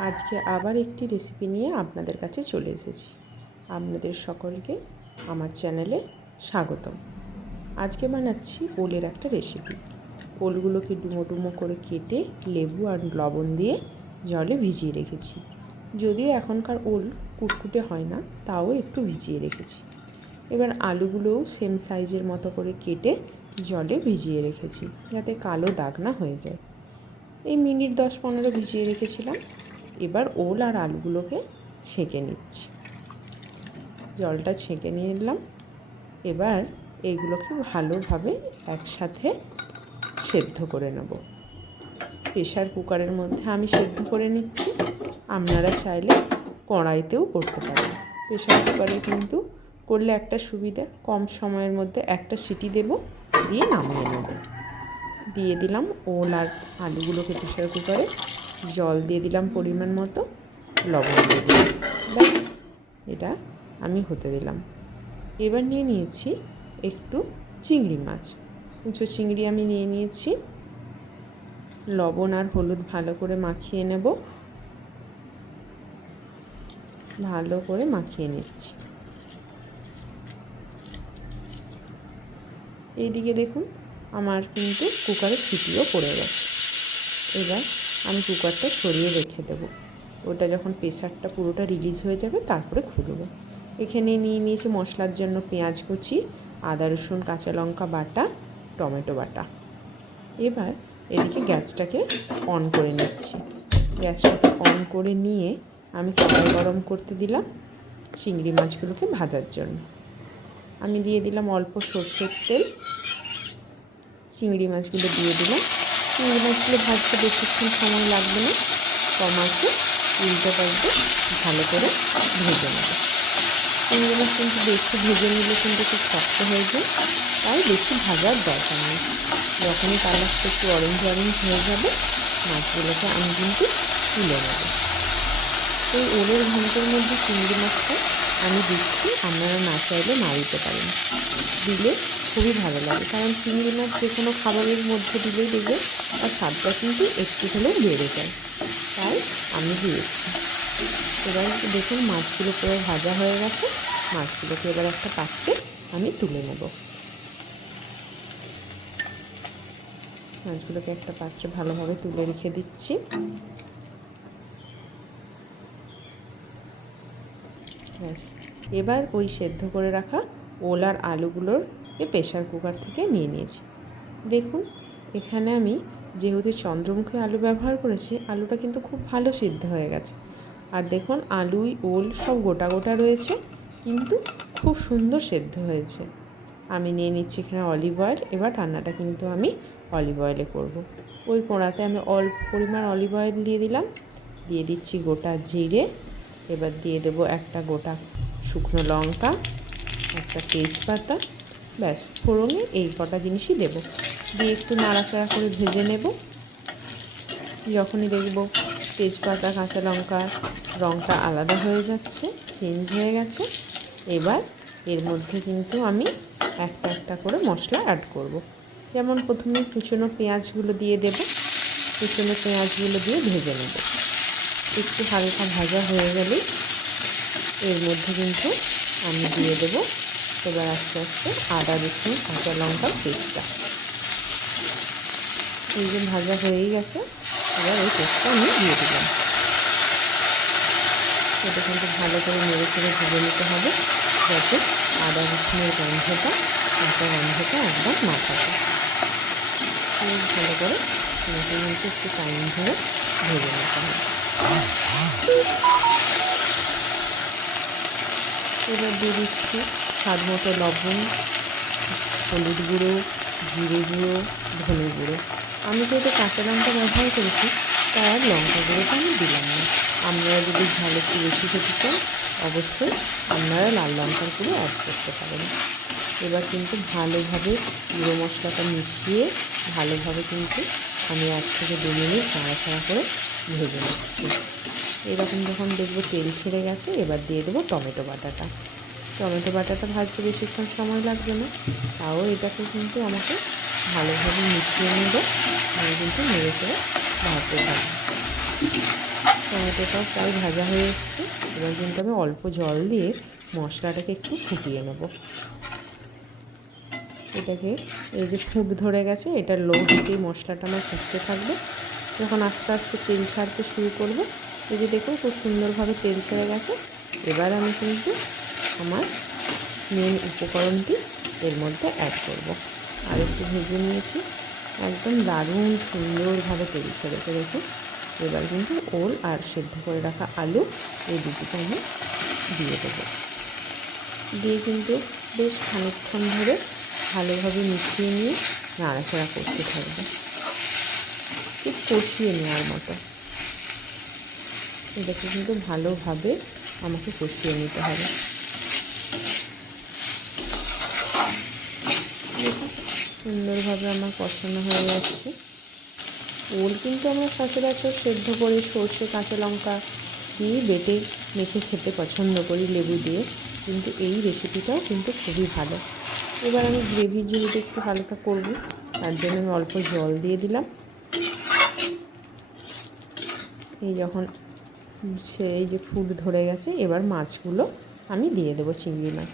আজকে আবার একটি রেসিপি নিয়ে আপনাদের কাছে চলে এসেছি। আপনাদের সকলকে আমার চ্যানেলে স্বাগতম। আজকে বানাচ্ছি ওলের একটা রেসিপি। ওলগুলোকে ডুমো ডুমো করে কেটে লেবু আর লবণ দিয়ে জলে ভিজিয়ে রেখেছি। যদিও এখনকার ওল কুটকুটে হয় না, তাও একটু ভিজিয়ে রেখেছি। এবার আলুগুলোও সেম সাইজের মতো করে কেটে জলে ভিজিয়ে রেখেছি, যাতে কালো দাগ না হয়ে যায়। এই মিনিট 10-15 ভিজিয়ে রেখেছিলাম। এবার ওল আর আলুগুলোকে ছেঁকে নিচ্ছি। জলটা ছেঁকে নিয়ে এলাম। এবার এইগুলোকে ভালোভাবে একসাথে সেদ্ধ করে নেব। প্রেশার কুকারের মধ্যে আমি সেদ্ধ করে নিচ্ছি। আপনারা চাইলে কড়াইতেও করতে পারেন। প্রেশার কুকারে কিন্তু করলে একটা সুবিধা, কম সময়ের মধ্যে একটা সিটি দেব, দিয়ে নামিয়ে নেব। দিয়ে দিলাম ওল আর আলুগুলোকে প্রেশার কুকারে, জল দিয়ে দিলাম পরিমাণ মতো, লবণ দিয়ে দিলাম। ব্যাস, এটা আমি হতে দিলাম। এবার নিয়ে নিয়েছি একটু চিংড়ি মাছ, কুচো চিংড়ি আমি নিয়ে নিয়েছি। লবণ আর হলুদ ভালো করে মাখিয়ে নেব। ভালো করে মাখিয়ে নিচ্ছি। এইদিকে দেখুন, আমার কিন্তু কুকারের সিটিও পড়ে গেছে। এবার আমি কুকারটা সরিয়ে রেখে দেবো। ওটা যখন প্রেশারটা পুরোটা রিলিজ হয়ে যাবে তারপরে খুলব। এখানে নিয়ে নিয়েছি মশলার জন্য পেঁয়াজ কুচি, আদা রসুন কাঁচা লঙ্কা বাটা, টমেটো বাটা। এবার এদিকে গ্যাসটাকে অন করে নিচ্ছি। গ্যাসটাকে অন করে নিয়ে আমি কড়াই গরম করতে দিলাম চিংড়ি মাছগুলোকে ভাজার জন্য। আমি দিয়ে দিলাম অল্প সরষের তেল। চিংড়ি মাছগুলো দিয়ে দিলাম। চিংড়ি মাছগুলো ভাজতে বেশিক্ষণ সময় লাগবে না, কম আছে উল্টে পাল্টে ভালো করে ভেজে নেব। চিংড়ি মাছ কিন্তু বেশি ভেজে নিলে কিন্তু খুব শক্ত হয়ে যায়, তাই বেশি ভাজার দরকার নেই। যখনই কালারটা একটু অরেঞ্জ হয়ে যাবে, মাছগুলোকে আমি কিন্তু তুলে নেব। এই ওলের ঘন্টের মধ্যে চিংড়ি মাছটা আমি দিচ্ছি, আপনারা না চাইলে না দিতে পারেন। দিলে খুবই ভালো লাগে, কারণ চিংড়ি মাছ যে কোনো খাবারের মধ্যে দিলেই দেখবে আর স্বাদটা কিন্তু একটু হলেও বেড়ে যায়, তাই আমি দিয়েছি। এবার দেখুন মাছগুলো পুরো ভাজা হয়ে গেছে। মাছগুলোকে এবার একটা পাত্রে আমি তুলে নেব। মাছগুলোকে একটা পাত্রে ভালোভাবে তুলে রেখে দিচ্ছি। ব্যাস, এবার ওই সেদ্ধ করে রাখা ওল আর আলুগুলোকে প্রেশার কুকার থেকে নিয়ে নিয়েছি। দেখুন, এখানে আমি যেহেতু চন্দ্রমুখী আলু ব্যবহার করেছি, আলুটা কিন্তু খুব ভালো সিদ্ধ হয়ে গেছে। আর দেখুন আলুই ওল সব গোটা গোটা রয়েছে, কিন্তু খুব সুন্দর সেদ্ধ হয়েছে। আমি নিয়ে নিচ্ছি এখানে অলিভ অয়েল। এবার রান্নাটা কিন্তু আমি অলিভ অয়েলে করব। ওই কড়াতে আমি অল্প পরিমাণ অলিভ অয়েল দিয়ে দিলাম। দিয়ে দিচ্ছি গোটা জিরে। এবার দিয়ে দেবো একটা গোটা শুকনো লঙ্কা, একটা তেজপাতা। ব্যাস, ফোড়নে এই কটা জিনিসই দেবো। দিয়ে একটু নাড়াচাড়া করে ভেজে নেব। যখনই দেখব তেজপাতা কাঁচা লঙ্কার রঙটা আলাদা হয়ে যাচ্ছে, চেঞ্জ হয়ে গেছে, এবার এর মধ্যে কিন্তু আমি একটা একটা করে মশলা অ্যাড করব। যেমন প্রথমে কুচনো পেঁয়াজগুলো দিয়ে দেব। কুচনো পেঁয়াজগুলো দিয়ে ভেজে নেব। একটু হালকা ভাজা হয়ে গেলে এর মধ্যে কিন্তু আমি দিয়ে দেবো এবার আস্তে আস্তে আদা রসুন কাঁচা লঙ্কার পেস্টটা। এই যে ভাজা হয়েই গেছে, এবার এই পেস্টটা আমি দিয়ে দিলাম। এটা কিন্তু ভালো করে নেড়ে চেড়ে ভেজে নিতে হবে, যাতে আদা রসুনের গন্ধটা কাঁচা গন্ধটা একদম না থাকে। ভালো করে কিন্তু একটু টাইম ধরে ভেজে নিতে হবে। এবার দিয়ে দিচ্ছি স্বাদ মতো লবণ, হলুদ গুঁড়ো, জিরে গুঁড়ো, ধনে গুঁড়ো। আমি যেহেতু কাঁচা লঙ্কা ব্যবহার করেছি, তাই আর লঙ্কা গুঁড়োটা আমি দিলাম না। আপনারা যদি ঝাল একটু বেশি খেতে চান, অবশ্যই আপনারা লাল লঙ্কার গুঁড়ো অ্যাড করতে পারেন। এবার কিন্তু ভালোভাবে গুঁড়ো মশলাটা মিশিয়ে ভালোভাবে কিন্তু আমি 1 থেকে 2 মিনিট নাড়াচাড়া করে ভেজে নিচ্ছি। এরকম যখন দেখবো তেল ছেড়ে গেছে, এবার দিয়ে দেবো টমেটো বাটাটা। টমেটো বাটাটা ভাজতে বেশিক্ষণ সময় লাগবে না, তাও এটাকে কিন্তু আমাকে ভালোভাবে মিশিয়ে নেব। আমি কিন্তু নেড়ে চেড়ে ভাজতে থাকবো। টমেটোটাও প্রায় ভাজা হয়ে এসছে। এবার কিন্তু আমি অল্প জল দিয়ে মশলাটাকে একটু ফুটিয়ে নেব। এটাকে এই যে ফুট ধরে গেছে, এটা লো হিটেই মশলাটা আমার ফুটতে থাকবে। যখন আস্তে আস্তে তেল ছাড়তে শুরু করবে, এই যে দেখুন খুব সুন্দরভাবে তেল ছেড়ে গেছে। এবার আমি কিন্তু আমার মেন উপকরণটি এর মধ্যে অ্যাড করব। আর একটু ভেজে নিয়েছি, একদম দারুণ সুন্দরভাবে তেল ছেড়েছে দেখুন। এবার কিন্তু ওল আর সেদ্ধ করে রাখা আলু এই দুটিকে আমি দিয়ে দেবো। দিয়ে কিন্তু বেশ খানিকক্ষণ ধরে ভালোভাবে মিশিয়ে নিয়ে নাড়াচাড়া করতে থাকবে, খুব কষিয়ে নেওয়ার মতো। এটাকে কিন্তু ভালোভাবে আমাকে কষিয়ে নিতে হবে। সুন্দরভাবে আমার কষানো হয়ে যাচ্ছে। ওল কিন্তু আমরা সচরাচর সেদ্ধ করে সর্ষে কাঁচা লঙ্কা দিয়ে বেটে মেখে খেতে পছন্দ করি লেবু দিয়ে, কিন্তু এই রেসিপিটাও কিন্তু খুবই ভালো। এবার আমি গ্রেভির যেহেতু একটু হালকা করব, তার জন্য আমি অল্প জল দিয়ে দিলাম। এই যখন সেই যে ফুট ধরে গেছে, এবার মাছগুলো আমি দিয়ে দেবো, চিংড়ি মাছ।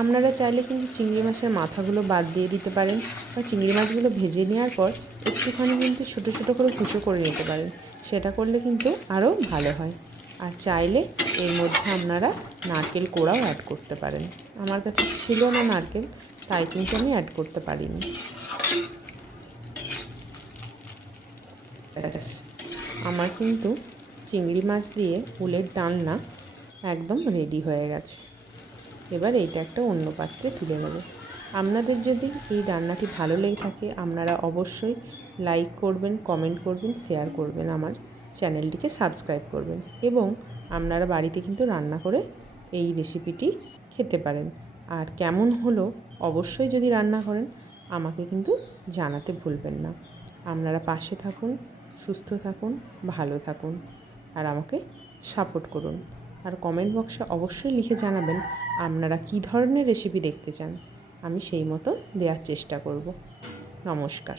আপনারা চাইলে কিন্তু চিংড়ি মাছের মাথাগুলো বাদ দিয়ে দিতে পারেন, বা চিংড়ি মাছগুলো ভেজে নেওয়ার পর একটুখানি কিন্তু ছোটো ছোটো করে কুচো করে নিতে পারেন। সেটা করলে কিন্তু আরও ভালো হয়। আর চাইলে এর মধ্যে আপনারা নারকেল কোড়াও অ্যাড করতে পারেন। আমার কাছে ছিল না নারকেল, তাই কিন্তু আমি অ্যাড করতে পারিনি। আমার কিন্তু চিংড়ি মাছ দিয়ে ওলের ডালনা একদম রেডি হয়ে গেছে। এবার এইটা একটা অন্য পাত্রে তুলে নেব। আপনাদের যদি এই রান্নাটি ভালো লেগে থাকে, আপনারা অবশ্যই লাইক করবেন, কমেন্ট করবেন, শেয়ার করবেন, আমার চ্যানেলটিকে সাবস্ক্রাইব করবেন, এবং আপনারা বাড়িতে কিন্তু রান্না করে এই রেসিপিটি খেতে পারেন। আর কেমন হলো অবশ্যই যদি রান্না করেন আমাকে কিন্তু জানাতে ভুলবেন না। আপনারা পাশে থাকুন, সুস্থ থাকুন, ভালো থাকুন, আর আমাকে সাপোর্ট করুন। আর কমেন্ট বক্সে অবশ্যই লিখে জানাবেন আপনারা কী ধরনের রেসিপি দেখতে চান, আমি সেই মতো দেওয়ার চেষ্টা করব। নমস্কার।